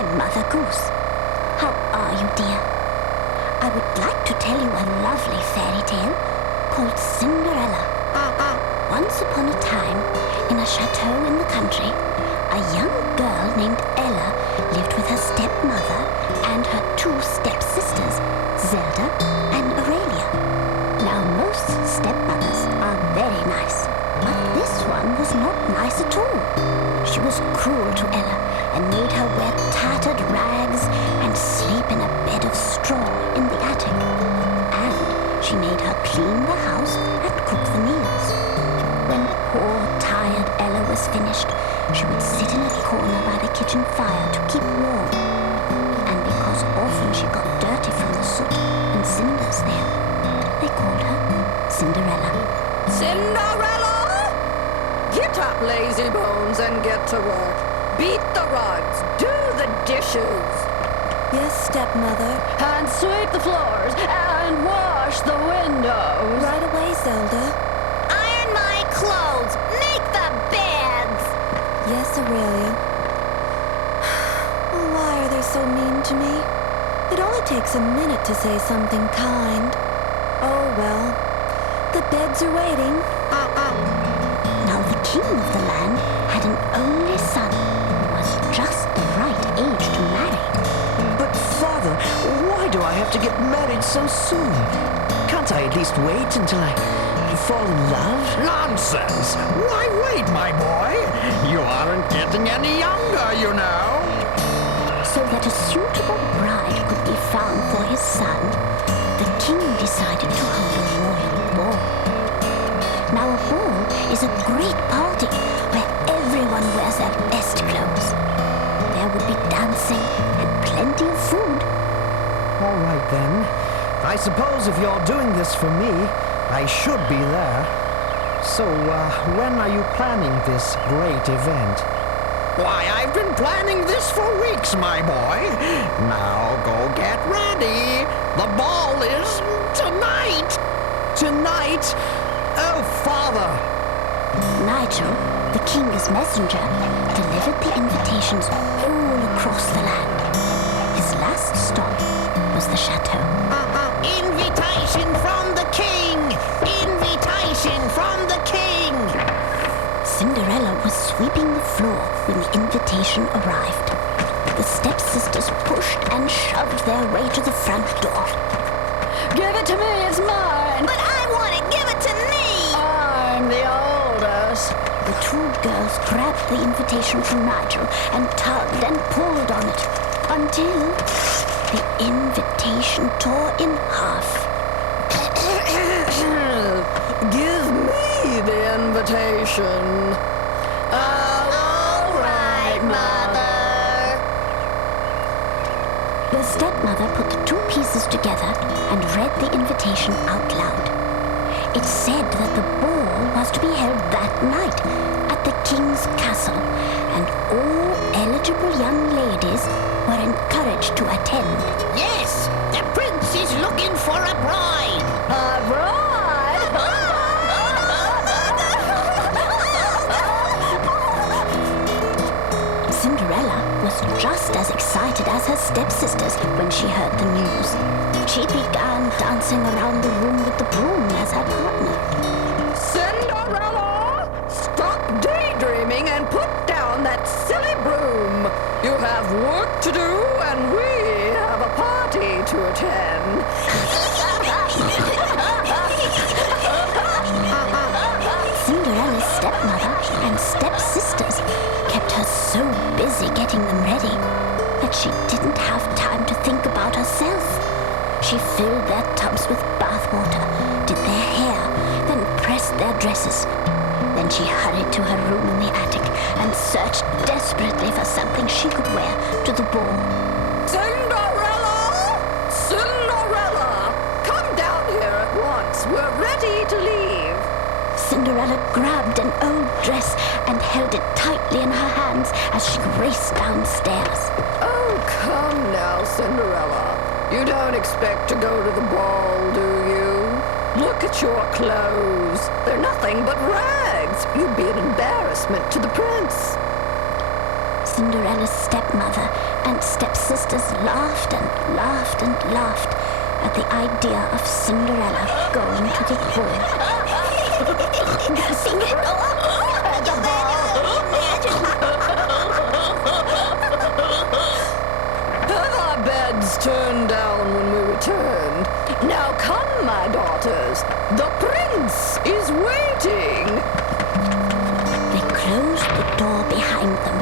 I'm Mother Goose. How are you, dear? I would like to tell you a lovely fairy tale called Cinderella. Once upon a time, in a chateau in the country, a young girl named Ella lived with her stepmother and her two stepsisters, Zelda and Aurelia. Now, most stepmothers are very nice, but this one was not nice at all. She was cruel to Ella and made her wear tattered rags and sleep in a bed of straw in the attic. And she made her clean the house and cook the meals. When poor, tired Ella was finished, she would sit in a corner by the kitchen fire to keep warm. And because often she got dirty from the soot and cinders there, they called her Cinderella. Cinderella! Get up, lazy bones, and get to work. Beat the rugs, do the dishes. Yes, stepmother. And sweep the floors, and wash the windows. Right away, Zelda. Iron my clothes, make the beds. Yes, Aurelia. Oh, why are they so mean to me? It only takes a minute to say something kind. Oh, well. The beds are waiting. Now the king of the land had an only son who was just the right age to marry. But father, why do I have to get married so soon? Can't I at least wait until I fall in love? Nonsense! Why wait, my boy? You aren't getting any younger, you know. So that a suitable bride could be found for his son, the king decided to hold a royal ball. Now a ball is a great party where everyone wears their best clothes. There would be dancing and plenty of food. All right then. I suppose if you're doing this for me, I should be there. So, when are you planning this great event? Why, I've been planning this for weeks, my boy. Now go get ready. The ball is tonight. Tonight? Oh, father! Nigel, the king's messenger, delivered the invitations all across the land. His last stop was the chateau. Invitation from the king! Invitation from the king! Cinderella was sweeping the floor when the invitation arrived. The stepsisters pushed and shoved their way to the front door. Give it to me, it's mine. But I want it, give it to me! I'm the oldest. The two girls grabbed the invitation from Nigel and tugged and pulled on it until the invitation tore in half. Give me the invitation. All right, Mother. The stepmother put the two pieces together and read the invitation out loud. It said that the ball was to be held that night at the king's castle, and all eligible young ladies were encouraged to attend. Yes, the prince is looking for a bride. A bride? Cinderella was just as excited as her stepsisters when she heard the news. She began dancing around the room with the broom as her partner. Cinderella! Stop daydreaming and put down that silly broom. You have work to do and we have a party to attend. Cinderella's stepmother and stepsisters kept her so busy getting them ready that she didn't have time to think about herself. She filled their tubs with bathwater, did their hair, then pressed their dresses. Then she hurried to her room in the attic and searched desperately for something she could wear to the ball. Cinderella! Cinderella! Come down here at once. We're ready to leave. Cinderella grabbed an old dress and held it tightly in her hands as she raced downstairs. Oh, come now, Cinderella. You don't expect to go to the ball, do you? Look at your clothes. They're nothing but rags. You'd be an embarrassment to the prince. Cinderella's stepmother and stepsisters laughed and laughed and laughed at the idea of Cinderella going to the ball. Cinderella at the ball. Have our beds turned down when we returned? Now come, my daughters. The prince is waiting. They closed the door behind them,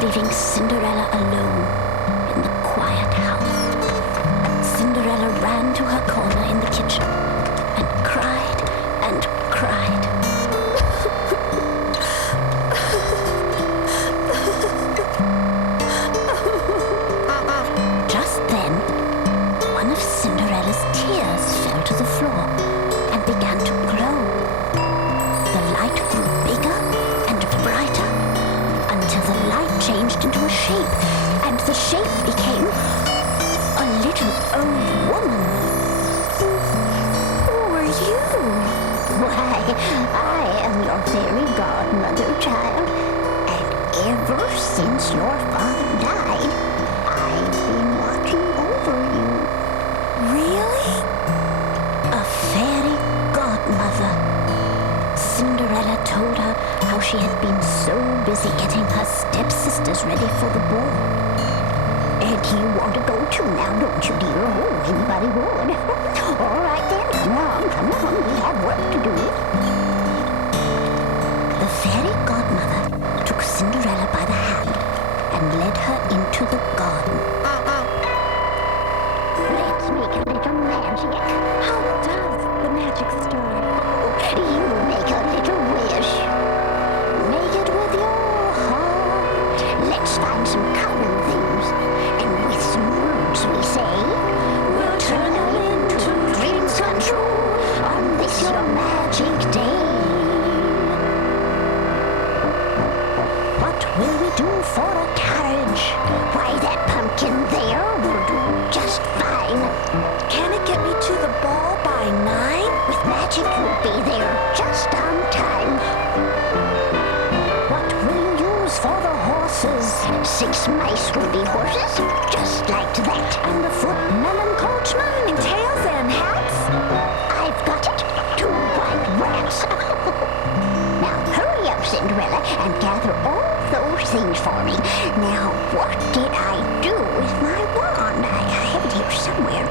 leaving Cinderella alone in the quiet house. Cinderella ran to her corner in the kitchen and cried and cried. Just then, one of Cinderella's tears fell to the floor and began to glow. The light grew bigger and brighter until the light changed into a shape, and the shape became a little old woman. Who are you? Why, I am your fairy godmother, child, and ever since your father died, I've been watching over you. Really? A fairy godmother. Cinderella told her how she had been so busy getting her stepsisters ready for the ball. And you want to go too now, don't you, dear? Oh, anybody would. All right then, come along, we have work to do. The fairy godmother took Cinderella by the hand and led her into the garden. Let's make a little magic. How does the magic start? You make a little wish. Make it with your heart. Let's find some common things. And with some words we say, we'll turn them into dreams come true on this your magic day. What will we do for a carriage? Why, that pumpkin there will do just fine. Can it get me to the ball by 9? With magic, you'll be there just on time. What will you use for the horses? 6 mice will be horses, just like that. And the footman and coachman And tails and hats? I've got it. 2 white rats. Now hurry up, Cinderella, and gather all those things for me. Now, what did I do with my wand? I have it here somewhere.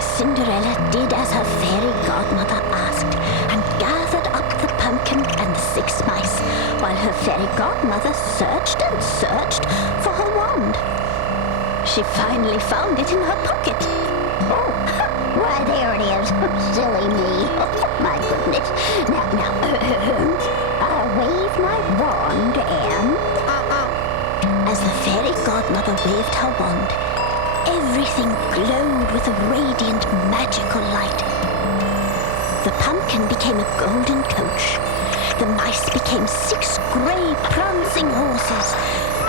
Cinderella did as her fairy godmother asked and gathered up the pumpkin and the 6 mice while her fairy godmother searched and searched for her wand. She finally found it in her pocket. Oh, why, there it is. Silly me. Oh, my goodness. Now, I'll wave my wand and... As the fairy godmother waved her wand, everything glowed with a radiant, magical light. The pumpkin became a golden coach. The mice became 6 gray, prancing horses.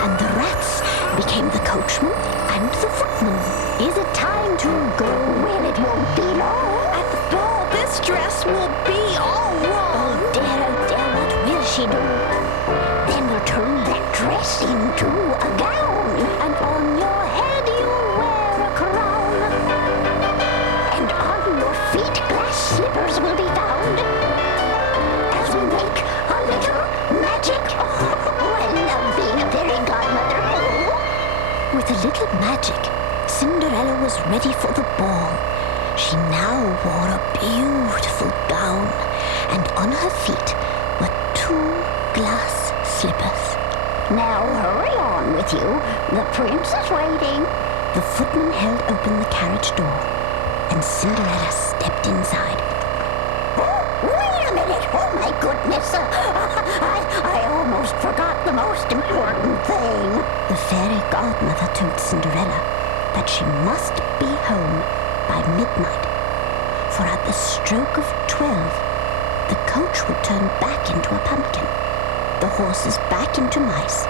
And the rats became the coachman and the footman. Is it time to go? Well, it won't be long. At the ball, this dress will be all wrong. Oh dear, what will she do? Then we'll turn that dress into a gown. And on your head you'll wear a crown. And on your feet glass slippers will be found. As we make a little magic. Oh, I love being a fairy godmother. Oh. With a little magic, Cinderella was ready for the ball. She now wore a beautiful gown, and on her feet were 2 glass slippers. Now hurry on with you. The prince is waiting. The footman held open the carriage door, and Cinderella stepped inside. Oh, wait a minute! Oh my goodness! I almost forgot the most important thing. The fairy godmother told Cinderella that she must be home by midnight, for at the stroke of 12, the coach would turn back into a pumpkin, the horses back into mice,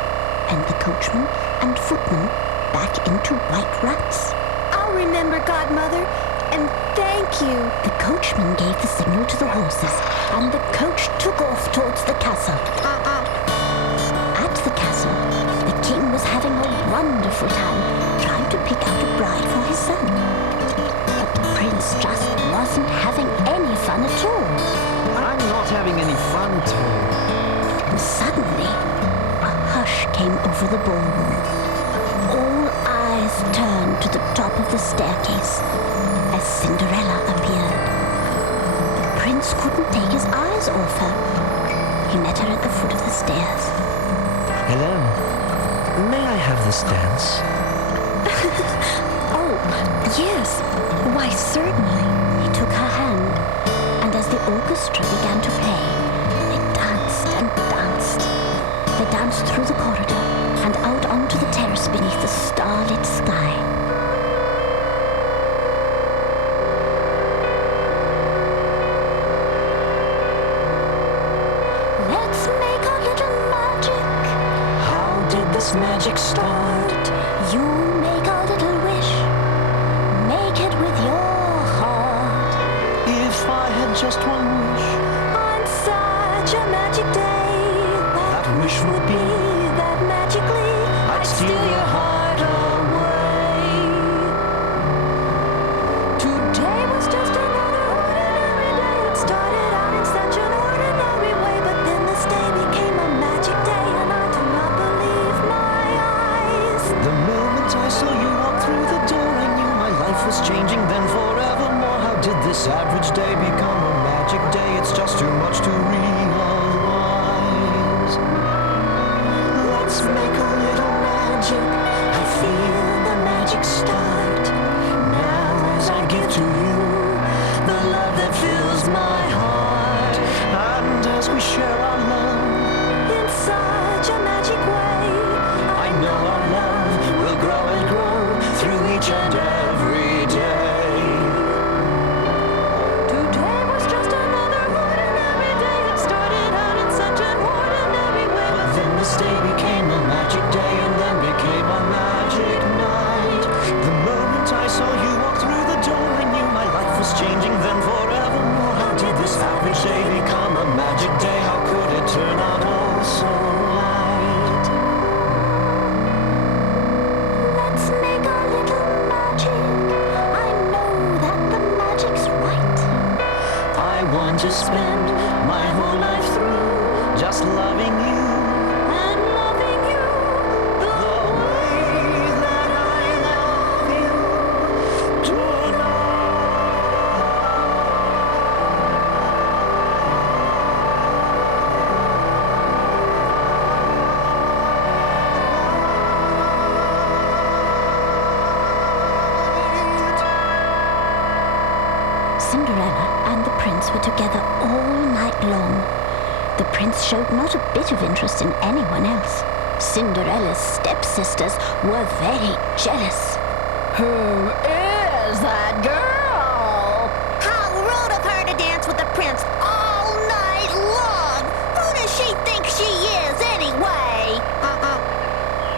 and the coachman and footman back into white rats. I'll remember, Godmother, and thank you. The coachman gave the signal to the horses, and the coach took off towards the castle. At the castle, the king was having a wonderful time wasn't having any fun at all. I'm not having any fun at all. And suddenly, a hush came over the ballroom. All eyes turned to the top of the staircase as Cinderella appeared. The prince couldn't take his eyes off her. He met her at the foot of the stairs. Hello. May I have this dance? Oh, yes. Why, certainly. He took her hand, and as the orchestra began to play, they danced and danced. They danced through the corridor and out onto the terrace beneath the starlit sky. Let's make a little magic. How did this magic start? You make a little wish. Make it with your heart. If I had just one wish, On such a magic day, that wish would be that magically I'd steal your heart away. Today was just another ordinary day. It started out in such an ordinary way, but then this day became a magic day, and I do not believe my eyes. The moment I saw you walk through the door, I knew my life was changing then forevermore. How did this average day become a magic day? It's just too much to realize. Let's make a little magic. I feel the magic start. Now as I give to you the love that fills my heart, and as we share our love In such a magic way, I know our love will grow and grow through each and every day. today was just another ordinary day. It started out in such an ordinary way, But then this day became a magic day, and then became a magic night. The moment I saw you walk through the door, I knew my life was changing then forevermore. How did this average day become a magic day? How could it turn out all so right? Let's make a little magic. I know that the magic's right. I want to spend my whole life through just loving you. and loving you The way that I love you tonight. Cinderella and the prince were together all night long. The prince showed not a bit of interest in anyone else. Cinderella's stepsisters were very jealous. Who is that girl? How rude of her to dance with the prince all night long! Who does she think she is, anyway?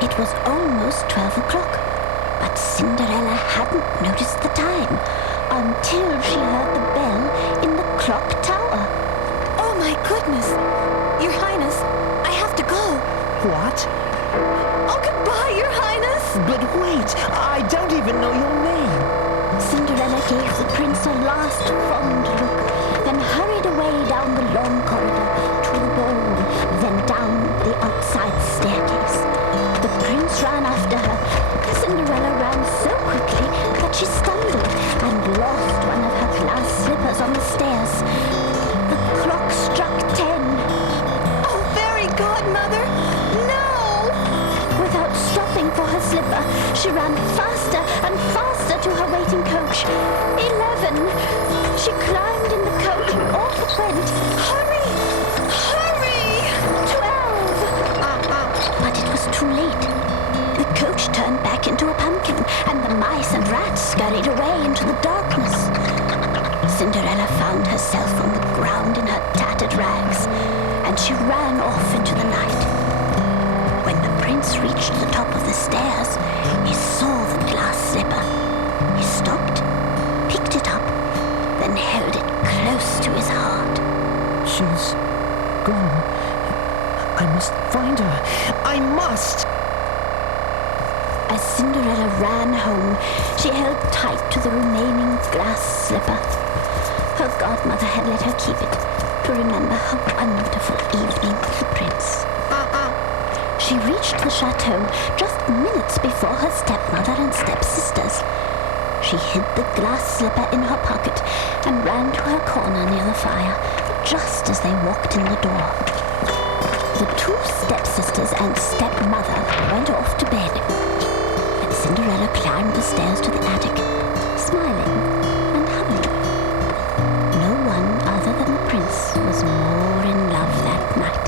It was almost 12 o'clock, but Cinderella hadn't noticed the time until she heard the bell in the clock tower. Oh my goodness! Your Highness, I have to go. What? Oh, goodbye, Your Highness! But wait, I don't even know your name. Cinderella gave the prince a last fond look, then hurried away down the long corridor to the ballroom, then down the outside staircase. The prince ran after her. Cinderella ran so quickly that she stumbled and lost one of her glass slippers on the stairs. The clock struck 10. Oh, fairy godmother! No! Without stopping for her slipper, she ran faster and faster to her waiting coach. 11. She climbed in the coach and off it went. Hurry! Hurry! 12. But it was too late. The coach turned back into a pumpkin, and the mice and rats scurried away into the darkness. Cinderella found herself on the ground in her tattered rags, and she ran off into the night. When the prince reached the top of the stairs, he saw the glass slipper. He stopped, picked it up, then held it close to his heart. She's gone. I must find her. I must! As Cinderella ran home, she held tight to the remaining glass slipper. Her godmother had let her keep it to remember her wonderful evening with the prince. She reached the chateau just minutes before her stepmother and stepsisters. She hid the glass slipper in her pocket and ran to her corner near the fire just as they walked in the door. The two stepsisters and stepmother went off to bed, and Cinderella climbed the stairs to the attic, smiling and humming. No one other than the prince was more in love that night.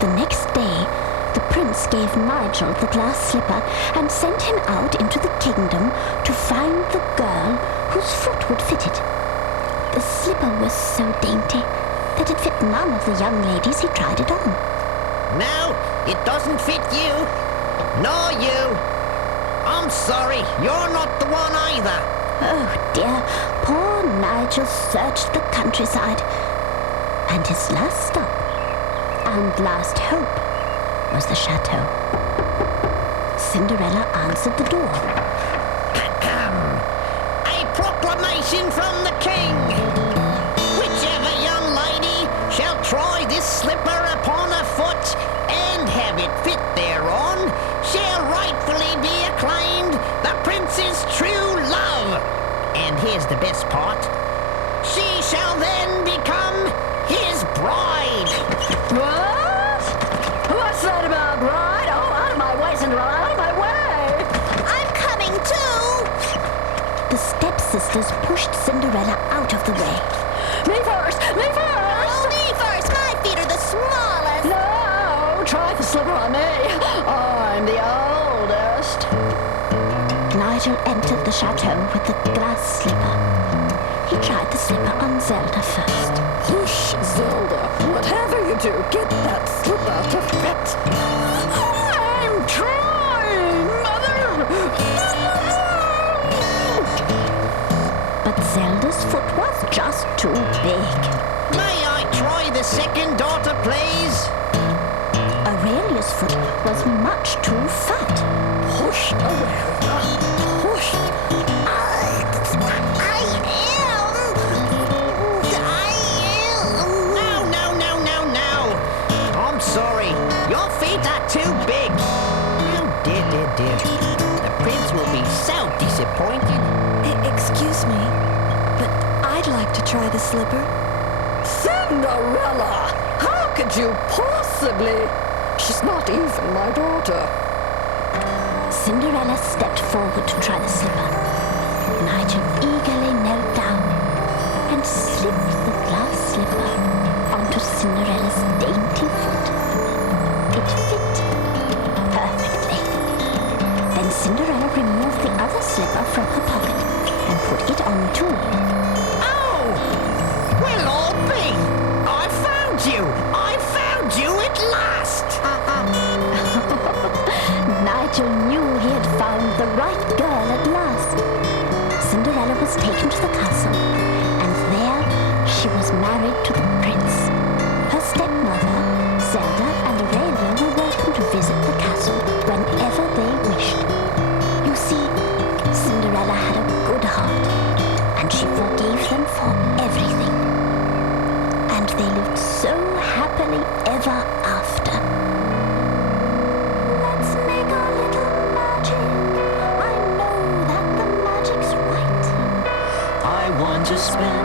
The next day, the prince gave Nigel the glass slipper and sent him out into the kingdom to find the girl whose foot would fit it. The slipper was so dainty that it fit none of the young ladies he tried it on. No, it doesn't fit you. Nor you. I'm sorry, you're not the one either. Oh dear, poor Nigel searched the countryside, and his last stop and last hope was the chateau. Cinderella answered the door. A proclamation from the king. Whichever young lady shall try this slipper upon her foot and have it fit thereon shall rightfully be acclaimed the prince's true love. And here's the best part. She shall then become his bride. What? What's that about, bride? Oh, out of my way, Cinderella, out of my way! I'm coming too! The stepsisters pushed Cinderella out of the way. Me first! Me first! Oh, me first! My feet are the smallest! No! Try the slipper on me! I'm the oldest. Nigel entered the chateau with the glass slipper. He tried the slipper on Zelda first. Hush, Zelda. Whatever you do, get that slipper to fit. I'm trying, Mother! But Zelda's foot was just too big. May I try the second daughter, please? Aurelia's foot was much too fat. Push, Aurelia. Push. I'm sorry. Your feet are too big. Oh, dear. The prince will be so disappointed. Excuse me, but I'd like to try the slipper. Cinderella! How could you possibly? She's not even my daughter. Cinderella stepped forward to try the slipper. Nigel eagerly knelt down and slipped the glass slipper onto Cinderella's dainty foot. It fit perfectly. Then Cinderella removed the other slipper from her pocket and put it on too. Oh! We'll all be! I found you! I found you at last! Nigel knew he had found the right girl at last. Cinderella was taken to the castle, and there she was married to the prince. Her stepmother, Zelda, and Aurelia were welcome to visit the castle whenever they wished. You see, Cinderella had a good heart, and she forgave them for everything. And they lived so happily ever after. Let's make a little magic. I know that the magic's right. I want to spend